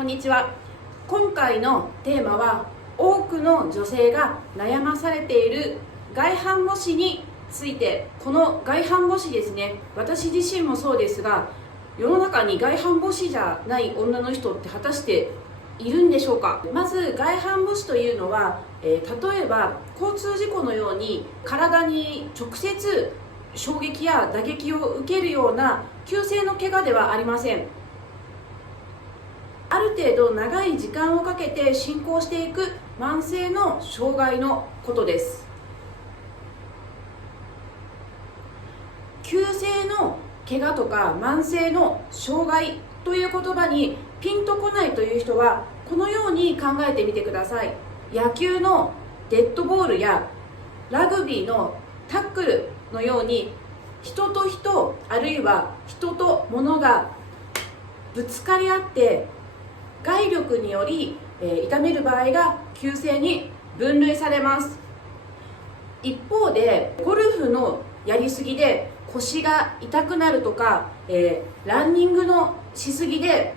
こんにちは。今回のテーマは多くの女性が悩まされている外反母趾について。この外反母趾ですね、私自身もそうですが、世の中に外反母趾じゃない女の人って果たしているんでしょうか。まず外反母趾というのは、例えば交通事故のように体に直接衝撃や打撃を受けるような急性の怪我ではありません。ある程度長い時間をかけて進行していく慢性の障害のことです。急性の怪我とか慢性の障害という言葉にピンとこないという人は、このように考えてみてください。野球のデッドボールやラグビーのタックルのように、人と人、あるいは人と物がぶつかり合って外力により、痛める場合が急性に分類されます。一方でゴルフのやりすぎで腰が痛くなるとか、ランニングのしすぎで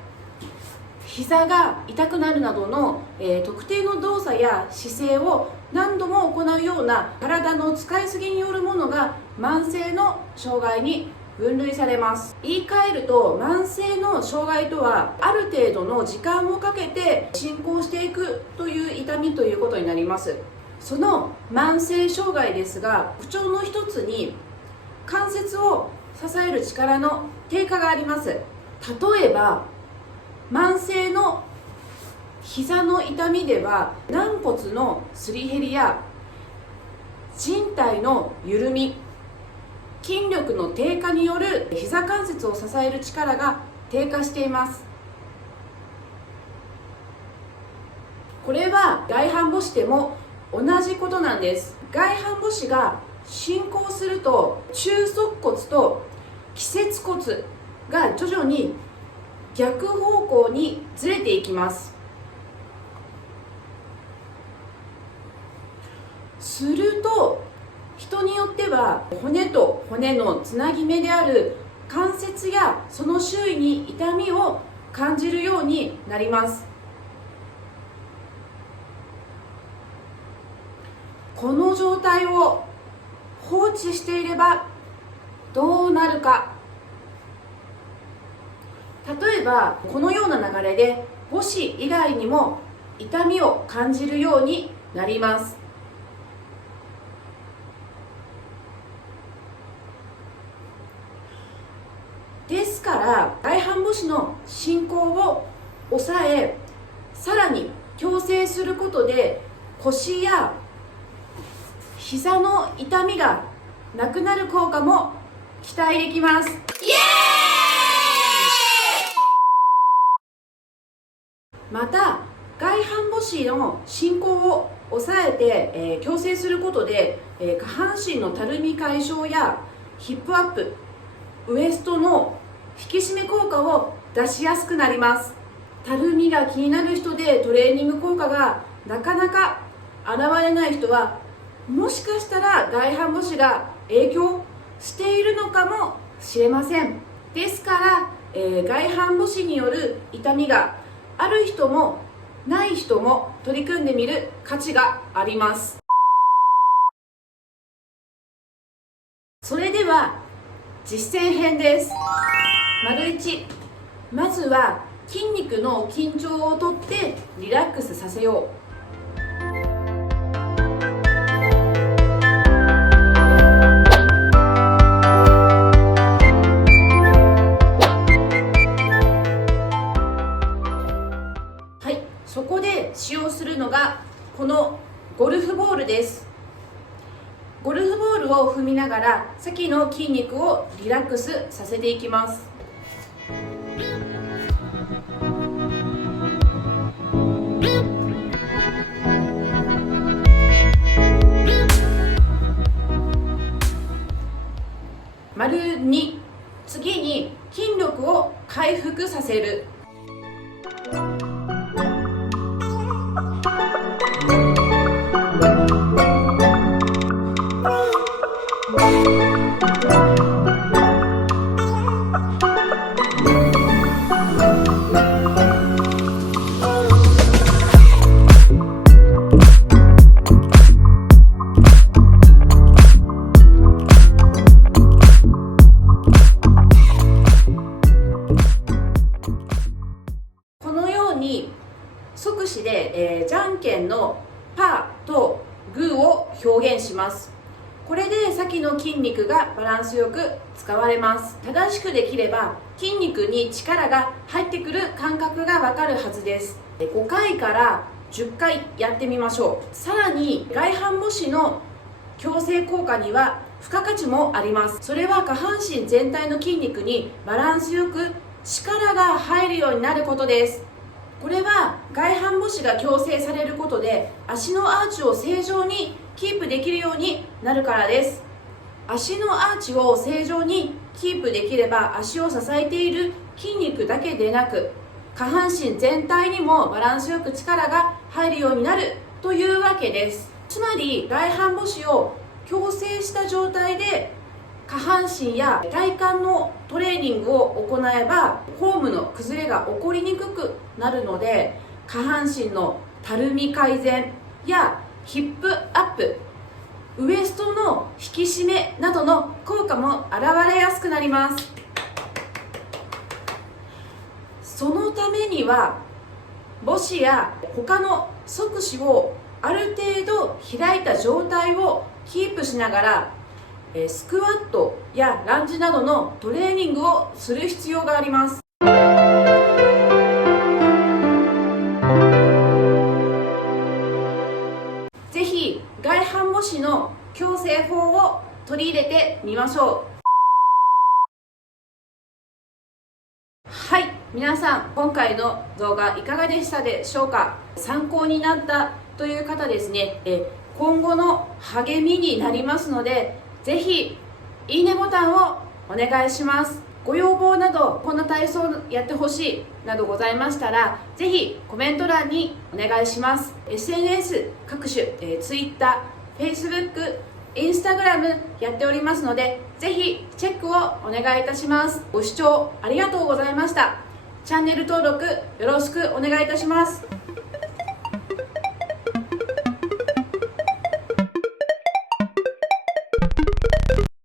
膝が痛くなるなどの、特定の動作や姿勢を何度も行うような体の使いすぎによるものが慢性の障害に分類されます。言い換えると、慢性の障害とはある程度の時間をかけて進行していくという痛みということになります。その慢性障害ですが、特徴の一つに関節を支える力の低下があります。例えば慢性の膝の痛みでは、軟骨のすり減りや靭帯の緩み、筋力の低下による膝関節を支える力が低下しています。これは外反母趾でも同じことなんです。外反母趾が進行すると、中足骨と気節骨が徐々に逆方向にずれていきます。すると人によっては骨と骨のつなぎ目である関節やその周囲に痛みを感じるようになります。この状態を放置していればどうなるか。例えばこのような流れで母趾以外にも痛みを感じるようになります。ですから外反母趾の進行を抑え、さらに矯正することで腰や膝の痛みがなくなる効果も期待できます。イエーイ！また外反母趾の進行を抑えて、矯正することで、下半身のたるみ解消やヒップアップ、ウエストの引き締め効果を出しやすくなります。たるみが気になる人でトレーニング効果がなかなか現れない人は、もしかしたら外反母趾が影響しているのかもしれません。ですから、外反母趾による痛みがある人もない人も取り組んでみる価値があります。それでは実践編です。1、まずは筋肉の緊張をとってリラックスさせよう。そこで使用するのがこのゴルフボールです。ゴルフボールを踏みながら先の筋肉をリラックスさせていきます。2、次に筋力を回復させる。します。これで先の筋肉がバランスよく使われます。正しくできれば筋肉に力が入ってくる感覚がわかるはずです。5回から10回やってみましょう。さらに外反母趾の矯正効果には付加価値もあります。それは下半身全体の筋肉にバランスよく力が入るようになることです。これは外反母趾が矯正されることで足のアーチを正常にキープできるようになるからです。足のアーチを正常にキープできれば足を支えている筋肉だけでなく下半身全体にもバランスよく力が入るようになるというわけです。つまり外反母趾を矯正した状態で下半身や体幹のトレーニングを行えばフォームの崩れが起こりにくくなるので下半身のたるみ改善やヒップアップ、ウエストの引き締めなどの効果も現れやすくなります。そのためには母趾や他の側趾をある程度開いた状態をキープしながらスクワットやランジなどのトレーニングをする必要があります。ぜひ外反母趾の矯正法を取り入れてみましょう。はい、皆さん今回の動画いかがでしたでしょうか。参考になったという方ですね、今後の励みになりますのでぜひいいねボタンをお願いします。ご要望などこんな体操やってほしいなどございましたらぜひコメント欄にお願いします。 SNS 各種、Twitter、Facebook、Instagram やっておりますのでぜひチェックをお願いいたします。ご視聴ありがとうございました。チャンネル登録よろしくお願いいたします。